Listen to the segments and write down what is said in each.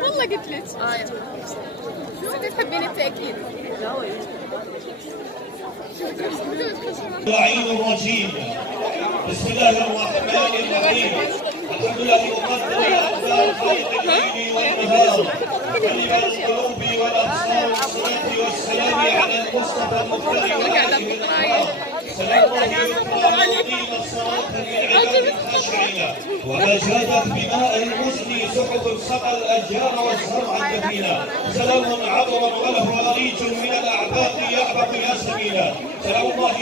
والله قلت لك انت تحبين التأكيد. اللعين الرجيم. بسم الله الرحمن الرحيم. الحمد لله المقدم الأقدار خالق الليل والنهار مقلب القلوب والأبصار والصلاة والسلام على المصطفى المختار وآله الأطهار سلام الله يقرأ الذين الصلاة من عباد خاشعين وما جادت بماء المزن سحب سقى الأشجار والزرع الدفينا سلام عظم وله ريج من الأعباق يعبق يا سبيلا سلام الله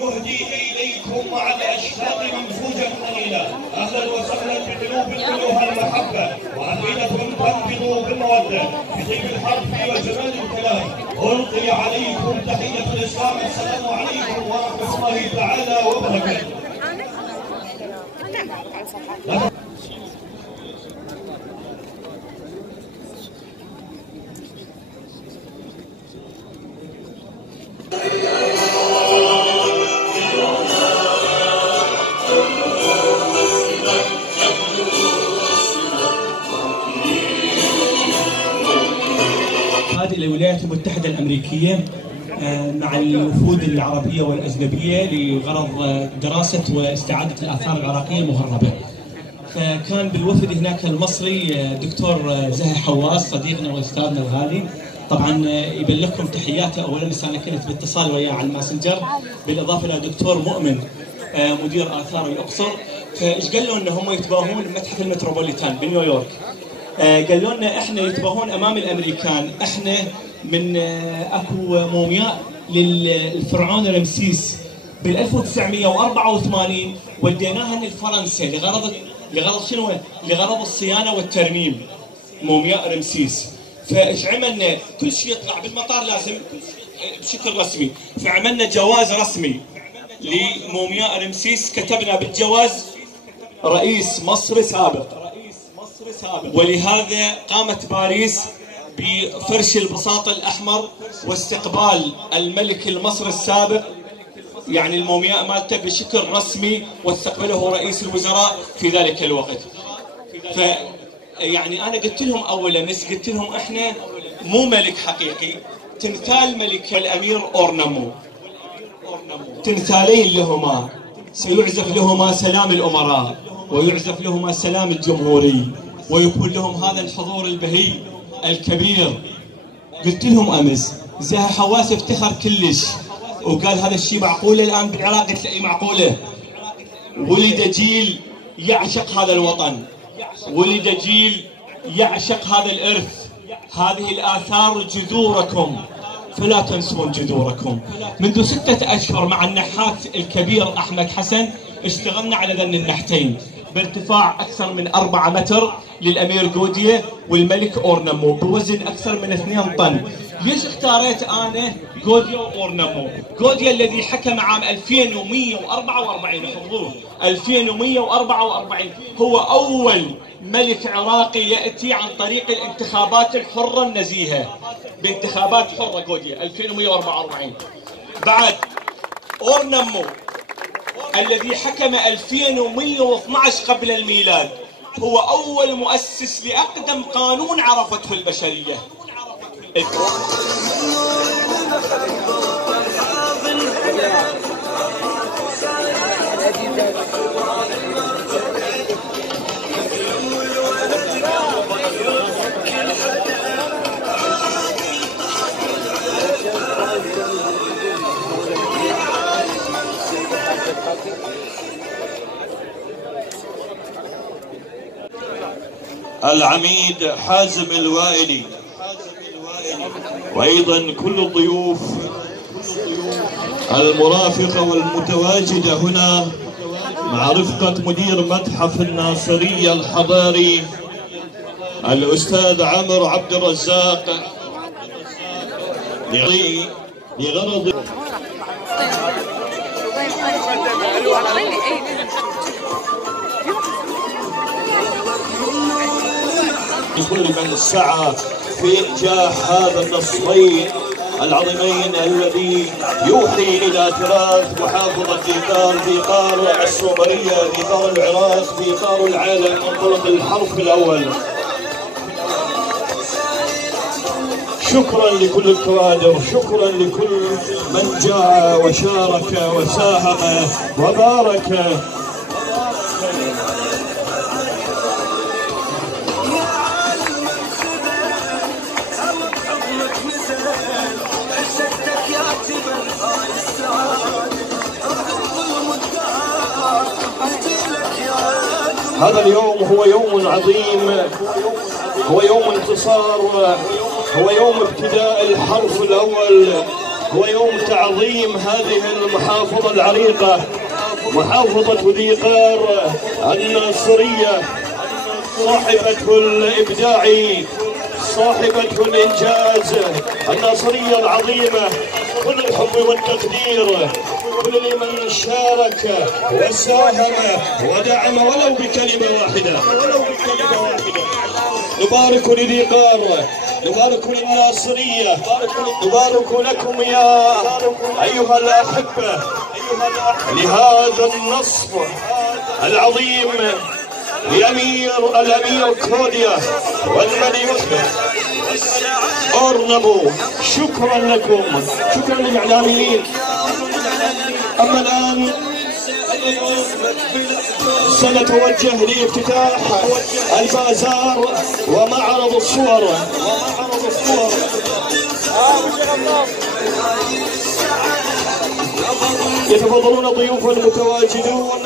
نهديه إليكم مع الأشواق ممزوجا قليلا أهلا وسهلا بقلوب كلها المحبة وأفئدة تنبض بالمودة بطيب الحرف وجمال الكلام ألقي عليكم تحية الإسلام السلام عليكم ورحمة الله تعالى وبركاته. هذه الولايات المتحدة الأمريكية مع الوفود العربية والأجنبية لغرض دراسة واستعادة الآثار العراقية المهربة. فكان بالوفد هناك المصري دكتور زاهي حواس صديقنا وأستاذنا الغالي، طبعا يبلغكم تحياته. أولا أنا كنت باتصال وياه على الماسنجر، بالإضافة إلى دكتور مؤمن مدير آثار الأقصر. فإيش قالوا إن هم يتباهون بمتحف المتروبوليتان بنيويورك. قالوا لنا احنا يتباهون امام الامريكان، احنا من اكو مومياء للفرعون رمسيس بال 1984 وديناها لفرنسا لغرض شنو؟ لغرض الصيانه والترميم. مومياء رمسيس. فايش عملنا؟ كل شيء يطلع بالمطار لازم بشكل رسمي، فعملنا جواز رسمي لمومياء رمسيس، كتبنا بالجواز رئيس مصر سابق. ولهذا قامت باريس بفرش البساط الأحمر واستقبال الملك المصري السابق، يعني المومياء مالته بشكل رسمي، واستقبله رئيس الوزراء في ذلك الوقت. يعني أنا قلت لهم أولا قلت لهم إحنا مو ملك حقيقي، تمثال ملك الأمير أورنمو، تمثالين لهما سيعزف لهما سلام الأمراء ويعزف لهما سلام الجمهوري، ويكون لهم هذا الحضور البهي الكبير. قلت لهم امس زاهي حواس افتخر كلش وقال هذا الشيء معقوله الان بالعراق؟ قلت له اي معقوله. ولد جيل يعشق هذا الوطن، ولد جيل يعشق هذا الارث، هذه الاثار جذوركم فلا تنسون جذوركم. منذ 6 أشهر مع النحات الكبير احمد حسن اشتغلنا على ذن النحتين بارتفاع أكثر من 4 متر للأمير غوديا والملك أورنمو بوزن أكثر من 2 طن. ليش اختاريت أنا غوديا وأورنمو؟ غوديا الذي حكم عام 2144، حفظوه 2144، هو أول ملك عراقي يأتي عن طريق الانتخابات الحرة النزيهة، بانتخابات حرة غوديا 2144. بعد أورنمو الذي حكم 2112 قبل الميلاد، هو أول مؤسس لأقدم قانون عرفته البشرية. العميد حازم الوائلي، وأيضا كل الضيوف المرافقة والمتواجدة هنا مع رفقة مدير متحف الناصرية الحضاري الأستاذ عمرو عبد الرزاق لغرض كل من سعى في إنجاح هذا النصرين العظيمين الذي يوحي إلى تراث محافظة ذيقار السومرية، ذيقار العراق، ذيقار العالم، منطلق الحرف الأول. شكرا لكل الكوادر، شكرا لكل من جاء وشارك وساهم وبارك. هذا اليوم هو يوم عظيم، هو يوم انتصار، هو يوم ابتداء الحرف الأول، هو يوم تعظيم هذه المحافظة العريقة، محافظة ذيقار الناصرية، صاحبة الإبداع، صاحبة الإنجاز، الناصرية العظيمة. كل الحب والتقدير كل من شارك وساهم ودعم ولو بكلمة واحدة، نبارك لذيقار، نبارك للناصرية، نبارك لكم يا أيها الأحبة لهذا النصر العظيم الأمير كلوديا والملك أرنبو. شكرا لكم، شكرا للإعلاميين. أما الآن سنتوجه لافتتاح البازار ومعرض الصور. يتفضلون ضيوف المتواجدون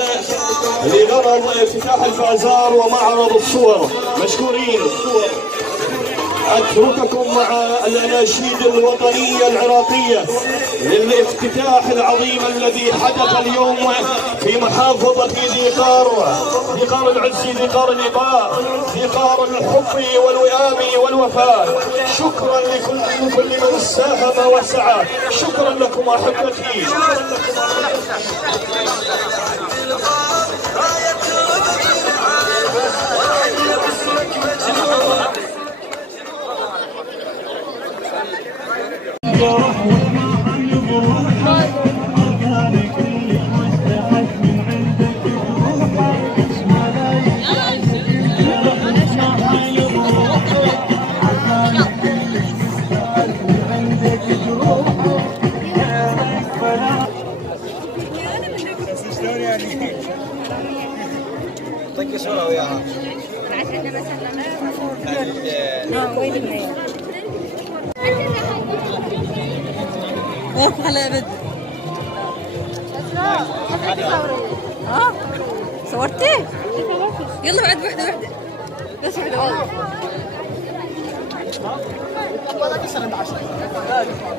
لغرض افتتاح البازار ومعرض الصور، مشكورين. أترككم مع الأناشيد الوطنية العراقية للافتتاح العظيم الذي حدث اليوم في محافظة ذيقار، ذيقار العز، ذيقار الإباء، ذيقار الحب والوئام والوفاء. شكرا لكل من ساهم وسعى، شكرا لكم أحبتي. طق صورة وياها. وين المية؟ وقف على أبد. صورتي؟ يلا بعد واحدة بس واحدة والله كسر ب10.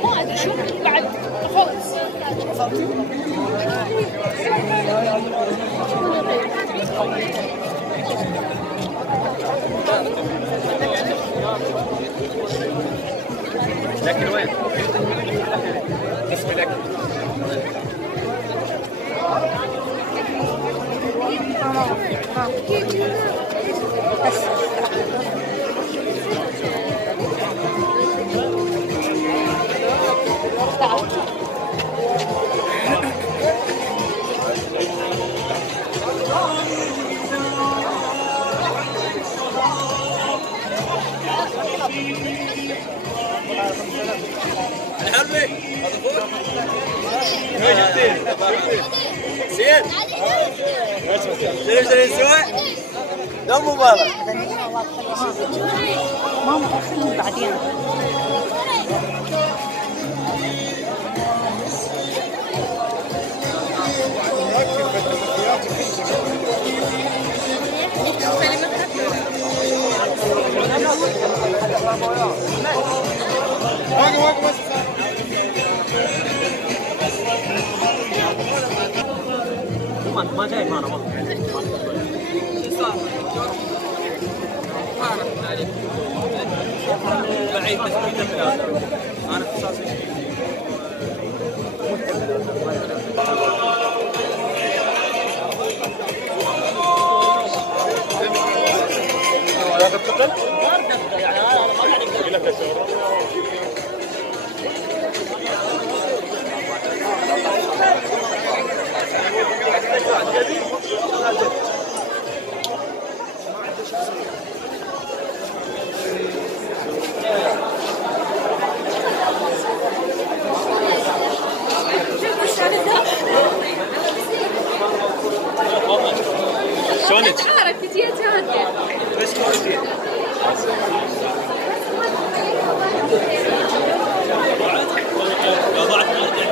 ما ادري شو بعد خلص. لكن وين؟ اسمي لك. زين شنو نسوي؟ دم مبارك ماما أخذني بعدين. ما جاي معنا معي تثبيت انا اختصاصي شلونك؟ تعرف كتير تهدى. بس كتير. وضعت